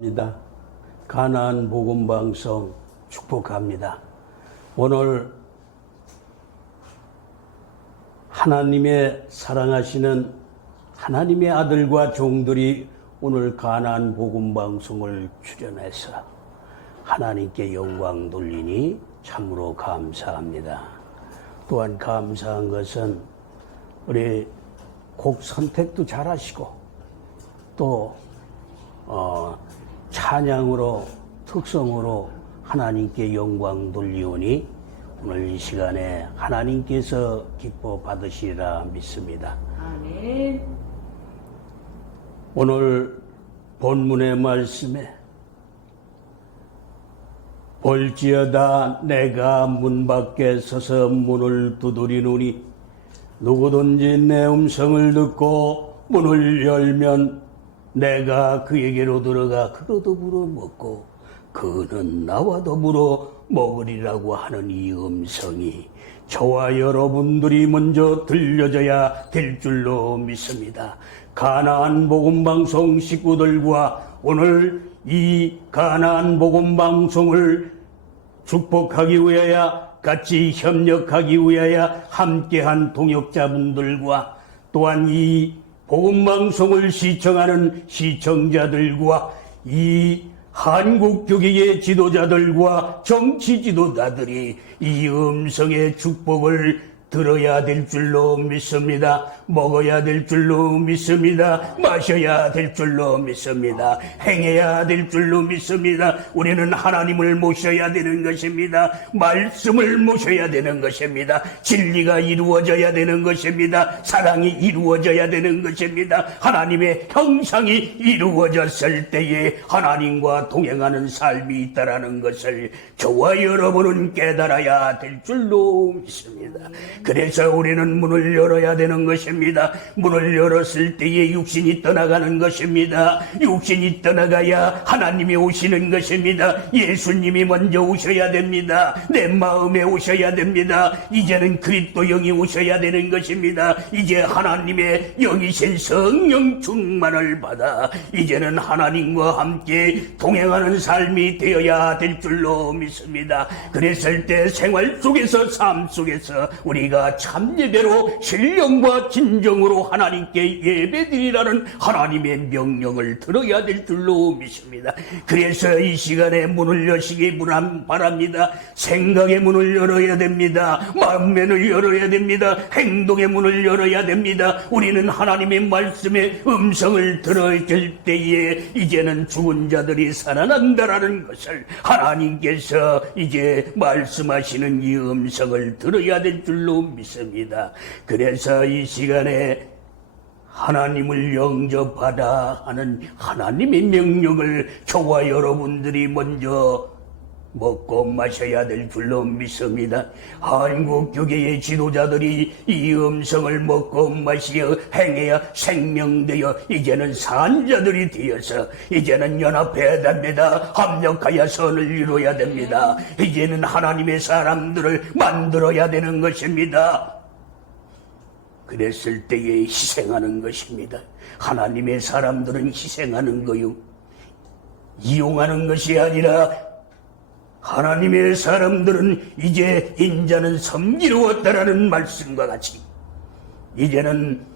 입니다. 가나안 복음 방송 축복합니다. 오늘 하나님의 사랑하시는 하나님의 아들과 종들이 오늘 가나안 복음 방송을 출연해서 하나님께 영광 돌리니 참으로 감사합니다. 또한 감사한 것은 우리 곡 선택도 잘하시고 또 찬양으로 특성으로 하나님께 영광 돌리오니 오늘 이 시간에 하나님께서 기뻐 받으시리라 믿습니다. 아멘. 오늘 본문의 말씀에 볼지어다 내가 문 밖에 서서 문을 두드리노니 누구든지 내 음성을 듣고 문을 열면 내가 그에게로 들어가 그로 더불어 먹고 그는 나와 더불어 먹으리라고 하는 이 음성이 저와 여러분들이 먼저 들려져야 될 줄로 믿습니다. 가나안 복음 방송 식구들과 오늘 이 가나안 복음 방송을 축복하기 위하여 같이 협력하기 위하여 함께한 동역자분들과 또한 이 복음방송을 시청하는 시청자들과 이 한국교계의 지도자들과 정치 지도자들이 이 음성의 축복을 들어야 될 줄로 믿습니다. 먹어야 될 줄로 믿습니다. 마셔야 될 줄로 믿습니다. 행해야 될 줄로 믿습니다. 우리는 하나님을 모셔야 되는 것입니다. 말씀을 모셔야 되는 것입니다. 진리가 이루어져야 되는 것입니다. 사랑이 이루어져야 되는 것입니다. 하나님의 형상이 이루어졌을 때에 하나님과 동행하는 삶이 있다라는 것을 저와 여러분은 깨달아야 될 줄로 믿습니다. 그래서 우리는 문을 열어야 되는 것입니다. 문을 열었을 때에 육신이 떠나가는 것입니다. 육신이 떠나가야 하나님이 오시는 것입니다. 예수님이 먼저 오셔야 됩니다. 내 마음에 오셔야 됩니다. 이제는 그리스도 영이 오셔야 되는 것입니다. 이제 하나님의 영이신 성령 충만을 받아 이제는 하나님과 함께 동행하는 삶이 되어야 될 줄로 믿습니다. 그랬을 때 생활 속에서 삶 속에서 우리가 참예대로 신령과 진정으로 하나님께 예배드리라는 하나님의 명령을 들어야 될 줄로 믿습니다. 그래서 이 시간에 문을 여시기 바랍니다. 생각의 문을 열어야 됩니다. 마음의 문을 열어야 됩니다. 행동의 문을 열어야 됩니다. 우리는 하나님의 말씀의 음성을 들어줄 때에 이제는 죽은 자들이 살아난다라는 것을 하나님께서 이제 말씀하시는 이 음성을 들어야 될 줄로 믿습니다. 그래서 이 시간에 하나님을 영접하라 하는 하나님의 명령을 저와 여러분들이 먼저 먹고 마셔야 될 줄로 믿습니다. 한국교계의 지도자들이 이 음성을 먹고 마시어 행해야 생명되어 이제는 산자들이 되어서 이제는 연합해야 됩니다. 합력하여 선을 이루어야 됩니다. 이제는 하나님의 사람들을 만들어야 되는 것입니다. 그랬을 때에 희생하는 것입니다. 하나님의 사람들은 희생하는 거요, 이용하는 것이 아니라 하나님의 사람들은 이제 인자는 섬기러 왔다라는 말씀과 같이 이제는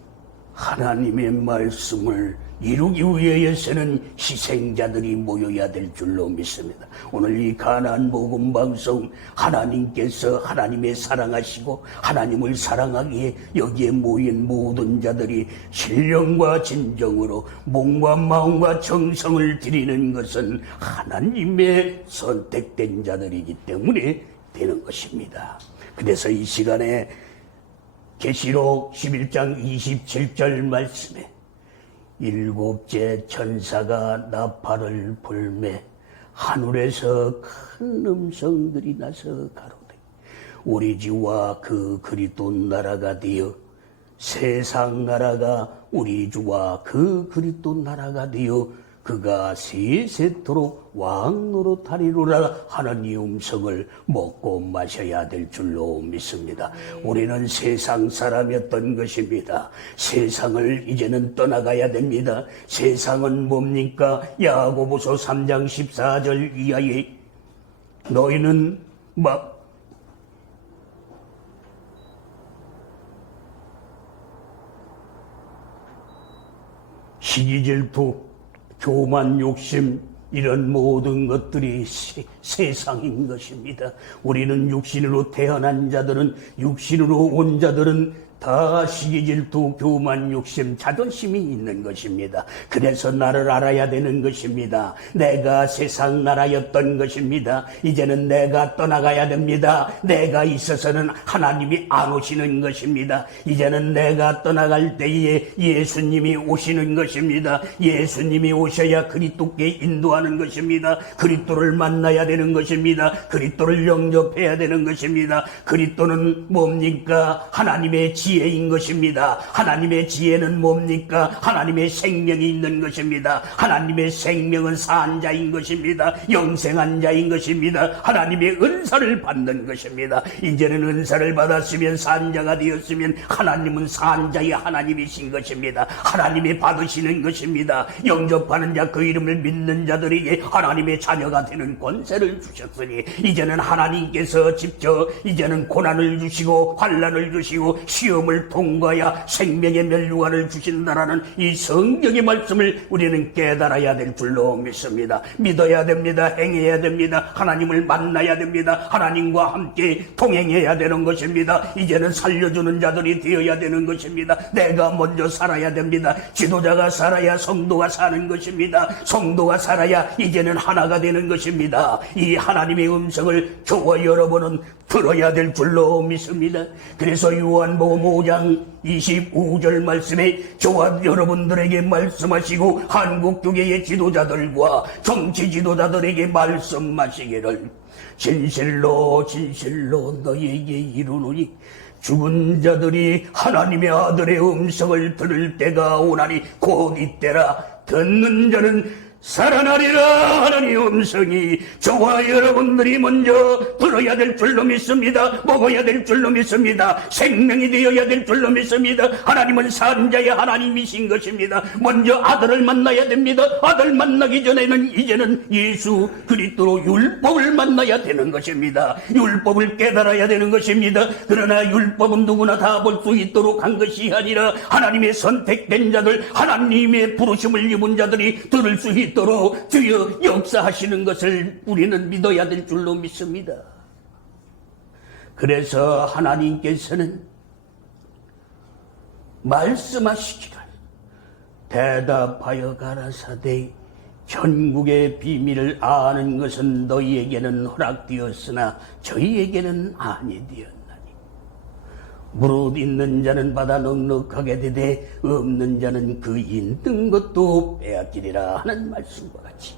하나님의 말씀을 이루기 위해서는 희생자들이 모여야 될 줄로 믿습니다. 오늘 이 가나안 복음 방송 하나님께서 하나님의 사랑하시고 하나님을 사랑하기에 여기에 모인 모든 자들이 신령과 진정으로 몸과 마음과 정성을 드리는 것은 하나님의 선택된 자들이기 때문에 되는 것입니다. 그래서 이 시간에 계시록 11장 27절 말씀에 일곱째 천사가 나팔을 불매 하늘에서 큰 음성들이 나서 가로되 우리 주와 그 그리스도 나라가 되어 세상 나라가 우리 주와 그 그리스도 나라가 되어 그가 세세토록 왕 노릇하리로라 하는 이 음성을 먹고 마셔야 될 줄로 믿습니다. 우리는 세상 사람이었던 것입니다. 세상을 이제는 떠나가야 됩니다. 세상은 뭡니까? 야고보서 3장 14절 이하에 너희는 시기질투, 교만, 욕심, 이런 모든 것들이 세상인 것입니다. 우리는 육신으로 태어난 자들은, 육신으로 온 자들은 다 시기질투, 교만, 욕심, 자존심이 있는 것입니다. 그래서 나를 알아야 되는 것입니다. 내가 세상 나라였던 것입니다. 이제는 내가 떠나가야 됩니다. 내가 있어서는 하나님이 안 오시는 것입니다. 이제는 내가 떠나갈 때에 예수님이 오시는 것입니다. 예수님이 오셔야 그리스도께 인도하는 것입니다. 그리스도를 만나야 되는 것입니다. 그리스도를 영접해야 되는 것입니다. 그리스도는 뭡니까? 하나님의 지혜인 것입니다. 하나님의 지혜는 뭡니까? 하나님의 생명이 있는 것입니다. 하나님의 생명은 산 자인 것입니다. 영생한 자인 것입니다. 하나님의 은사를 받는 것입니다. 이제는 은사를 받았으면 산 자가 되었으면 하나님은 산 자의 하나님이신 것입니다. 하나님이 받으시는 것입니다. 영접하는 자, 그 이름을 믿는 자들에게 하나님의 자녀가 되는 권세를 주셨으니 이제는 하나님께서 직접 이제는 고난을 주시고 환난을 주시고 시험을 통과하여 생명의 멸류관을 주신다라는 이 성경의 말씀을 우리는 깨달아야 될 줄로 믿습니다. 믿어야 됩니다. 행해야 됩니다. 하나님을 만나야 됩니다. 하나님과 함께 동행해야 되는 것입니다. 이제는 살려주는 자들이 되어야 되는 것입니다. 내가 먼저 살아야 됩니다. 지도자가 살아야 성도가 사는 것입니다. 성도가 살아야 이제는 하나가 되는 것입니다. 이 하나님의 음성을 저와 여러분은 들어야 될 줄로 믿습니다. 그래서 요한복음 5장 25절 말씀에 저와 여러분들에게 말씀하시고 한국교회의 지도자들과 정치 지도자들에게 말씀하시기를 진실로 진실로 너희에게 이르노니 죽은 자들이 하나님의 아들의 음성을 들을 때가 오나니 곧 이때라. 듣는 자는 살아나리라 하는 이 음성이 저와 여러분들이 먼저 들어야 될 줄로 믿습니다. 먹어야 될 줄로 믿습니다. 생명이 되어야 될 줄로 믿습니다. 하나님은 산자의 하나님이신 것입니다. 먼저 아들을 만나야 됩니다. 아들 만나기 전에는 이제는 예수 그리스도로 율법을 만나야 되는 것입니다. 율법을 깨달아야 되는 것입니다. 그러나 율법은 누구나 다 볼 수 있도록 한 것이 아니라 하나님의 선택된 자들, 하나님의 부르심을 입은 자들이 들을 수 있도록 주여 역사하시는 것을 우리는 믿어야 될 줄로 믿습니다. 그래서 하나님께서는 말씀하시기를 대답하여 가라사대 천국의 비밀을 아는 것은 너희에게는 허락되었으나 저희에게는 아니되었나니 무릇 있는 자는 받아 넉넉하게 되되 없는 자는 그 있는 것도 빼앗기리라 하는 말씀과 같이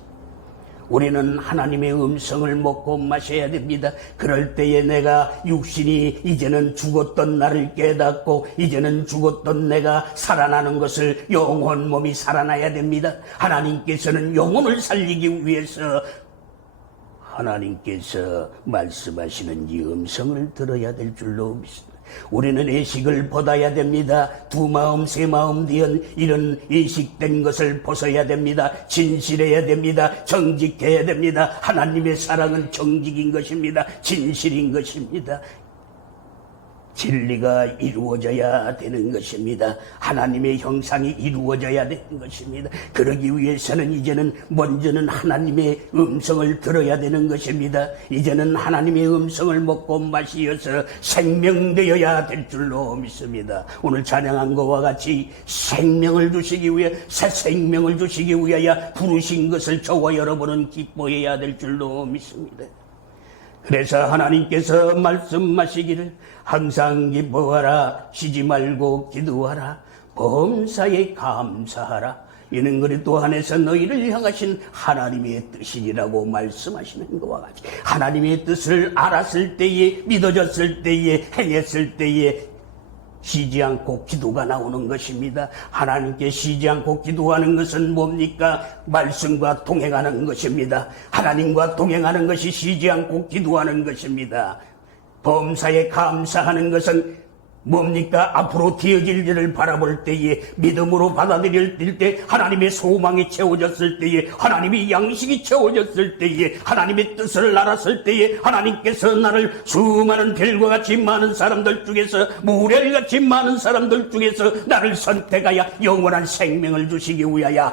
우리는 하나님의 음성을 먹고 마셔야 됩니다. 그럴 때에 내가 육신이 이제는 죽었던 나를 깨닫고 이제는 죽었던 내가 살아나는 것을 영혼 몸이 살아나야 됩니다. 하나님께서는 영혼을 살리기 위해서 하나님께서 말씀하시는 이 음성을 들어야 될 줄로 믿습니다. 우리는 의식을 벗어야 됩니다. 두 마음 세 마음 되은 이런 의식된 것을 벗어야 됩니다. 진실해야 됩니다. 정직해야 됩니다. 하나님의 사랑은 정직인 것입니다. 진실인 것입니다. 진리가 이루어져야 되는 것입니다. 하나님의 형상이 이루어져야 되는 것입니다. 그러기 위해서는 이제는 먼저는 하나님의 음성을 들어야 되는 것입니다. 이제는 하나님의 음성을 먹고 마시어서 생명되어야 될 줄로 믿습니다. 오늘 찬양한 것과 같이 생명을 주시기 위해 새 생명을 주시기 위하여 부르신 것을 저와 여러분은 기뻐해야 될 줄로 믿습니다. 그래서 하나님께서 말씀하시기를 항상 기뻐하라, 쉬지 말고 기도하라, 범사에 감사하라. 이는 그리스도 안에서 너희를 향하신 하나님의 뜻이라고 말씀하시는 것과 같이 하나님의 뜻을 알았을 때에, 믿어졌을 때에, 행했을 때에 쉬지 않고 기도가 나오는 것입니다. 하나님께 쉬지 않고 기도하는 것은 뭡니까? 말씀과 동행하는 것입니다. 하나님과 동행하는 것이 쉬지 않고 기도하는 것입니다. 범사에 감사하는 것은 뭡니까? 앞으로 되어질 일을 바라볼 때에, 믿음으로 받아들일 때, 하나님의 소망이 채워졌을 때에, 하나님의 양식이 채워졌을 때에, 하나님의 뜻을 알았을 때에, 하나님께서 나를 수많은 별과 같이 많은 사람들 중에서, 모래같이 많은 사람들 중에서 나를 선택하여 영원한 생명을 주시기 위하여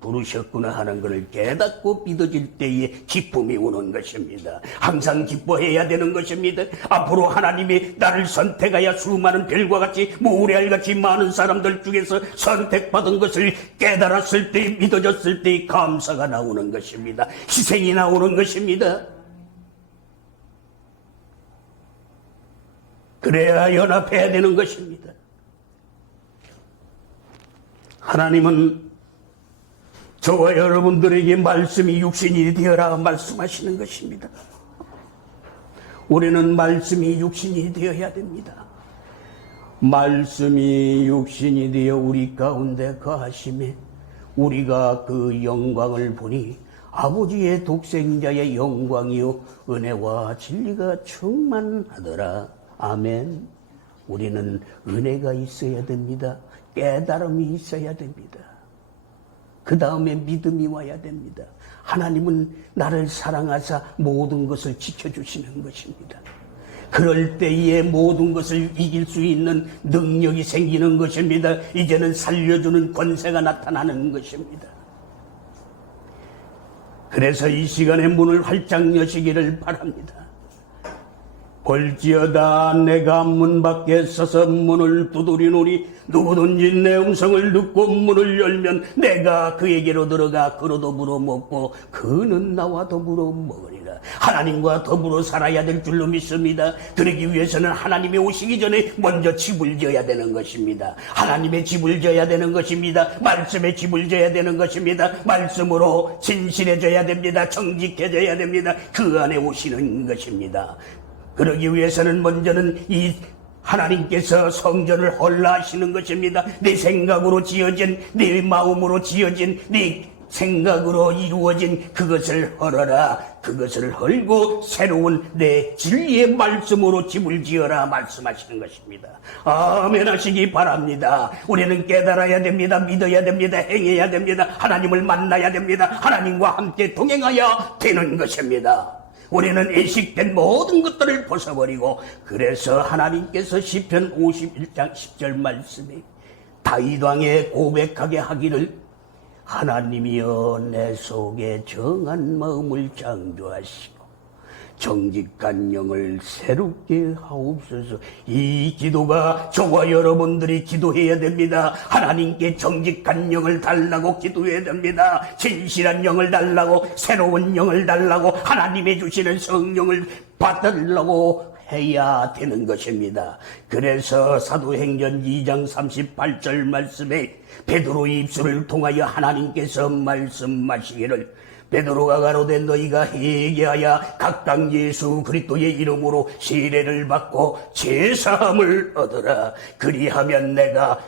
부르셨구나 하는 것을 깨닫고 믿어질 때에 기쁨이 오는 것입니다. 항상 기뻐해야 되는 것입니다. 앞으로 하나님이 나를 선택하여 수많은 별과 같이 모래알같이 많은 사람들 중에서 선택받은 것을 깨달았을 때, 믿어졌을 때 감사가 나오는 것입니다. 희생이 나오는 것입니다. 그래야 연합해야 되는 것입니다. 하나님은 저와 여러분들에게 말씀이 육신이 되어라 말씀하시는 것입니다. 우리는 말씀이 육신이 되어야 됩니다. 말씀이 육신이 되어 우리 가운데 거하심에 우리가 그 영광을 보니 아버지의 독생자의 영광이요 은혜와 진리가 충만하더라. 아멘. 우리는 은혜가 있어야 됩니다. 깨달음이 있어야 됩니다. 그 다음에 믿음이 와야 됩니다. 하나님은 나를 사랑하사 모든 것을 지켜주시는 것입니다. 그럴 때에 모든 것을 이길 수 있는 능력이 생기는 것입니다. 이제는 살려주는 권세가 나타나는 것입니다. 그래서 이 시간에 문을 활짝 여시기를 바랍니다. 볼지어다 내가 문 밖에 서서 문을 두드리노니 누구든지 내 음성을 듣고 문을 열면 내가 그에게로 들어가 그로 더불어 먹고 그는 나와 더불어 먹으리라. 하나님과 더불어 살아야 될 줄로 믿습니다. 그러기 위해서는 하나님이 오시기 전에 먼저 집을 지어야 되는 것입니다. 하나님의 집을 지어야 되는 것입니다. 말씀의 집을 지어야 되는 것입니다. 말씀으로 진실해져야 됩니다. 정직해져야 됩니다. 그 안에 오시는 것입니다. 그러기 위해서는 먼저는 이 하나님께서 성전을 헐라하시는 것입니다. 내 생각으로 지어진, 내 마음으로 지어진, 내 생각으로 이루어진 그것을 헐어라. 그것을 헐고 새로운 내 진리의 말씀으로 집을 지어라 말씀하시는 것입니다. 아멘 하시기 바랍니다. 우리는 깨달아야 됩니다. 믿어야 됩니다. 행해야 됩니다. 하나님을 만나야 됩니다. 하나님과 함께 동행하여 되는 것입니다. 우리는 애식된 모든 것들을 벗어버리고, 그래서 하나님께서 시편 51장 10절 말씀에 다윗 왕에 고백하게 하기를 하나님이여 내 속에 정한 마음을 창조하시고 정직한 영을 새롭게 하옵소서. 이 기도가 저와 여러분들이 기도해야 됩니다. 하나님께 정직한 영을 달라고 기도해야 됩니다. 진실한 영을 달라고, 새로운 영을 달라고, 하나님이 주시는 성령을 받으려고 해야 되는 것입니다. 그래서 사도행전 2장 38절 말씀에 베드로의 입술을 통하여 하나님께서 말씀하시기를 베드로가 가로되 너희가 회개하여 각각 예수 그리스도의 이름으로 세례를 받고 제사함을 얻으라. 그리하면 내가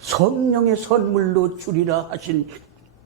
성령의 선물로 주리라 하신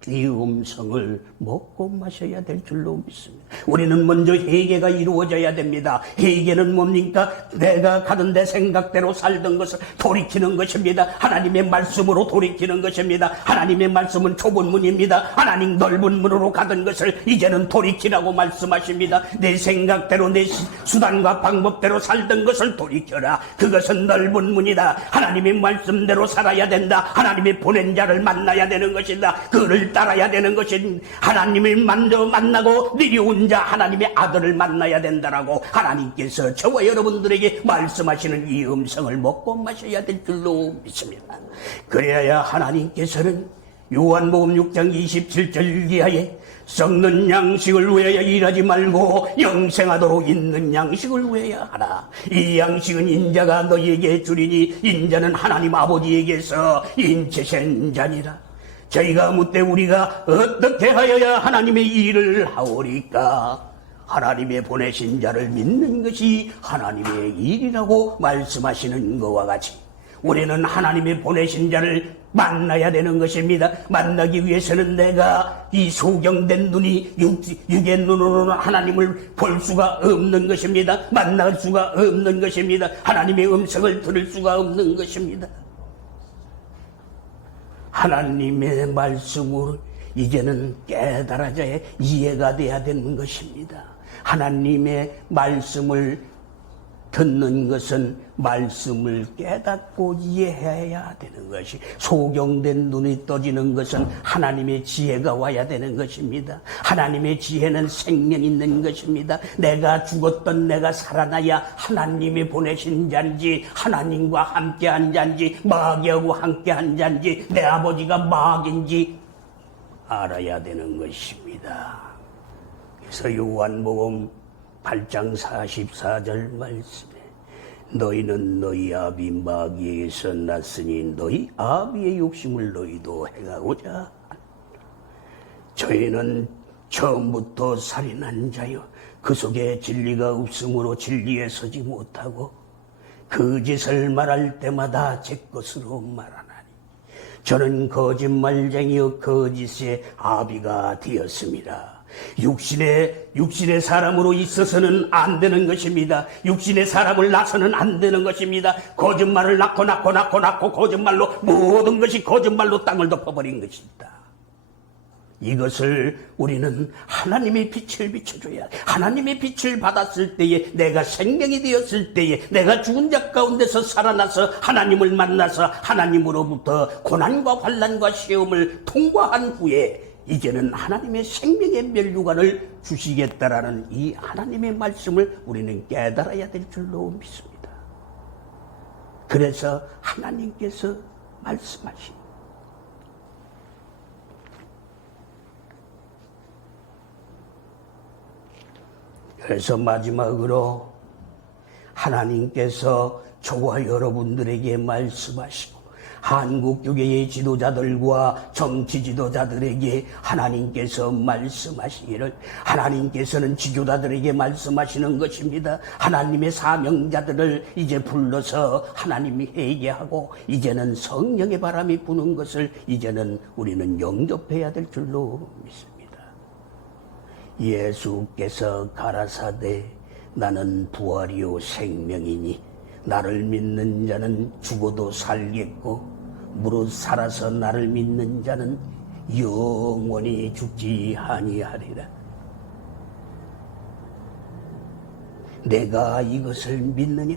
이 음성을 먹고 마셔야 될 줄로 믿습니다. 우리는 먼저 회개가 이루어져야 됩니다. 회개는 뭡니까? 내가 가던 데 생각대로 살던 것을 돌이키는 것입니다. 하나님의 말씀으로 돌이키는 것입니다. 하나님의 말씀은 좁은 문입니다. 하나님 넓은 문으로 가던 것을 이제는 돌이키라고 말씀하십니다. 내 생각대로, 내 수단과 방법대로 살던 것을 돌이켜라. 그것은 넓은 문이다. 하나님의 말씀대로 살아야 된다. 하나님의 보낸 자를 만나야 되는 것이다. 그를 따라야 되는 것은 하나님을 먼저 만나고 내려온 자 하나님의 아들을 만나야 된다라고 하나님께서 저와 여러분들에게 말씀하시는 이 음성을 먹고 마셔야 될 줄로 믿습니다. 그래야 하나님께서는 요한복음 6장 27절 이하에 썩는 양식을 위하여 일하지 말고 영생하도록 있는 양식을 위하여 하라. 이 양식은 인자가 너희에게 주리니 인자는 하나님 아버지에게서 인치신 자니라. 저희가 묻되 우리가 어떻게 하여야 하나님의 일을 하오리까? 하나님의 보내신 자를 믿는 것이 하나님의 일이라고 말씀하시는 것과 같이 우리는 하나님의 보내신 자를 만나야 되는 것입니다. 만나기 위해서는 내가 이 소경된 눈이 육의 눈으로는 하나님을 볼 수가 없는 것입니다. 만날 수가 없는 것입니다. 하나님의 음성을 들을 수가 없는 것입니다. 하나님의 말씀으로 이제는 깨달아져야 이해가 돼야 되는 것입니다. 하나님의 말씀을 듣는 것은 말씀을 깨닫고 이해해야 되는 것이, 소경된 눈이 떠지는 것은 하나님의 지혜가 와야 되는 것입니다. 하나님의 지혜는 생명 있는 것입니다. 내가 죽었던 내가 살아나야 하나님이 보내신 자인지, 하나님과 함께한 자인지, 마귀하고 함께한 자인지, 내 아버지가 마귀인지 알아야 되는 것입니다. 그래서 요한복음 8장 44절 말씀에 너희는 너희 아비 마귀에게서 났으니 너희 아비의 욕심을 너희도 행하고자. 저희는 처음부터 살인한 자요 그 속에 진리가 없으므로 진리에 서지 못하고 거짓을 말할 때마다 제 것으로 말하나니 저는 거짓말쟁이요 거짓의 아비가 되었습니다. 육신의 사람으로 있어서는 안 되는 것입니다. 육신의 사람을 낳아서는 안 되는 것입니다. 거짓말을 낳고 거짓말로 모든 것이 거짓말로 땅을 덮어버린 것입니다. 이것을 우리는 하나님의 빛을 비춰줘야 해. 하나님의 빛을 받았을 때에, 내가 생명이 되었을 때에, 내가 죽은 자 가운데서 살아나서 하나님을 만나서 하나님으로부터 고난과 환난과 시험을 통과한 후에 이제는 하나님의 생명의 면류관을 주시겠다라는 이 하나님의 말씀을 우리는 깨달아야 될 줄로 믿습니다. 그래서 하나님께서 말씀하신, 그래서 마지막으로 하나님께서 저와 여러분들에게 말씀하시고 한국 교회의 지도자들과 정치 지도자들에게 하나님께서 말씀하시기를, 하나님께서는 지도자들에게 말씀하시는 것입니다. 하나님의 사명자들을 이제 불러서 하나님이 회개하고 이제는 성령의 바람이 부는 것을 이제는 우리는 영접해야 될 줄로 믿습니다. 예수께서 가라사대 나는 부활이요 생명이니 나를 믿는 자는 죽어도 살겠고 무릇 살아서 나를 믿는 자는 영원히 죽지 아니하리라. 내가 이것을 믿느냐?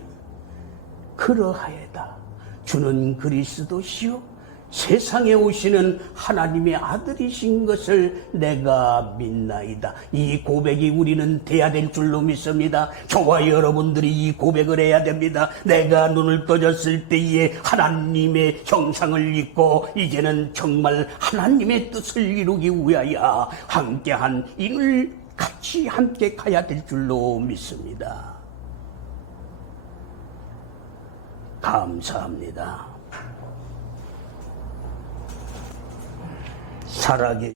그러하여다. 주는 그리스도시요 세상에 오시는 하나님의 아들이신 것을 내가 믿나이다. 이 고백이 우리는 돼야 될 줄로 믿습니다. 저와 여러분들이 이 고백을 해야 됩니다. 내가 눈을 떠졌을 때에 하나님의 형상을 입고 이제는 정말 하나님의 뜻을 이루기 위하여 함께한 인을 같이 함께 가야 될 줄로 믿습니다. 감사합니다. 살아계